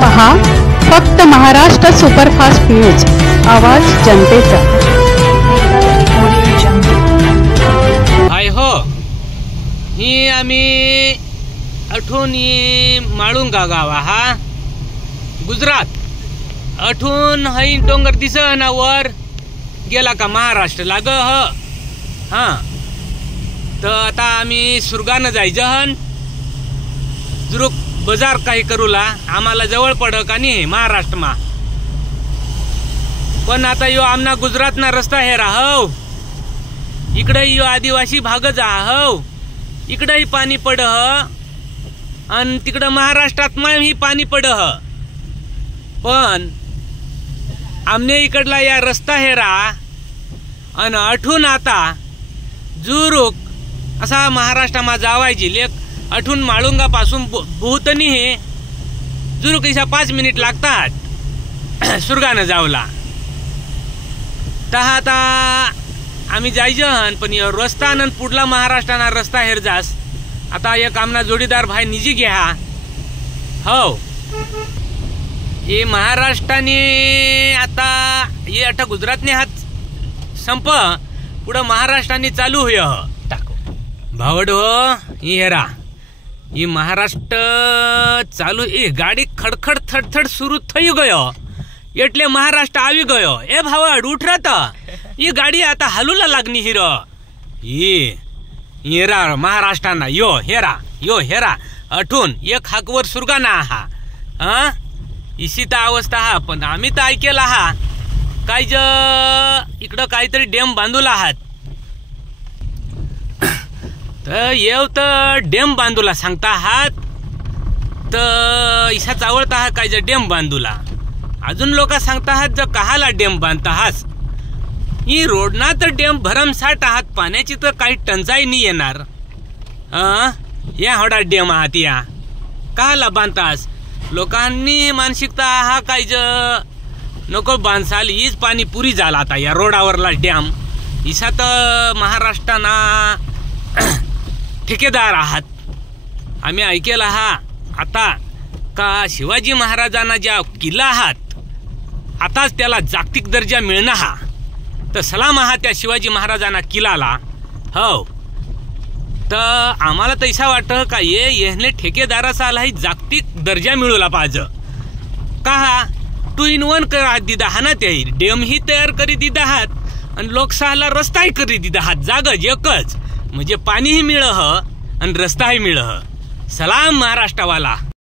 पहा फक्त Maharashtra superfast news, आवाज जनतेचा। हाय हो, ही आम्ही अठून माळुंगा गाव हा गुजरात अठून हई डोंगर दिसन वर गेला का महाराष्ट्र लाग हा। तर आता आम्ही सुरगानं जायचं हन जुरुक बाजार काही करूला, आम्हाला जवळ पडक आणि महाराष्ट्र मा। पण आता यो आमना गुजरात ना रस्ता हे राहव, इकडे यो आदिवासी भाग जा हो, इकडे पाणी पड आणि तिकडे महाराष्ट्रात ही पाणी पड। पण आमने इकडला या रस्ता हेरा आणि अठून आता जुरुक असा महाराष्ट्रामा जावायची लेख अठून माळुंगा पासून बहुतनी हे जुरुक इसा 5 मिनिट लागतात सुरगानं जावला। तर आता आम्ही जायचं पण रस्ता न पुढला महाराष्ट्राना रस्ता हेर जास। आता एक आमना जोडीदार भाई निजी घ्या हो, ये महाराष्ट्राने आता ये अठा गुजरातने हात संप पुढं महाराष्ट्राने चालू होय भावड हो। ही हेरा ये महाराष्ट्र चालू ए गाडी खडखड थडथड सुरू थई गयो एटले महाराष्ट्र आवी गयो। ए भावड उठ रहा, ये गाडी आता हलूला लागनी हिरो। ये हेरा महाराष्ट्राना यो हेरा अठून एक हाकवर सुरगाना हा इसी तर अवस्था हा। पण आम्ही तर ऐकेला हा काय इकडं काहीतरी डॅम बांधूला आहात, तर येव तर डॅम बांधूला सांगता आहात, तर इसा चावळता हा काय डॅम बांधूला। अजून लोक सांगता आहात ज कहाला डॅम बांधता हास, ही रोडना तर डॅम भरमसाठ आहात, पाण्याची तर काही टंचाई नाही येणार। या होडा डॅम आहात या कहाला बांधतास। लोकांनी मानसिकता हा काय नको बांधसाल, हीच पाणी पुरी झाला आता या रोडावरला डॅम। इसा तर महाराष्ट्राना ठेकेदार आहात। आम्ही ऐकेला हा आता का शिवाजी महाराजांना ज्या किल्ला आहात आताच त्याला जागतिक दर्जा मिळणं हा, तर सलाम आहात त्या शिवाजी महाराजांना किल्लाला हो। तर आम्हाला तैसा वाटतं का येहने ठेकेदाराचालाही जागतिक दर्जा मिळवला पाहिजे का 2 in 1 करा दिदा हा ना। ते डॅम ही तयार करी दिदा आहात आणि लोकसहाला रस्ताही करी दिदा आहात, जागच एकच म्हणजे पाणीही मिळ आणि रस्ताही मिळ। सलाम महाराष्ट्रवाला।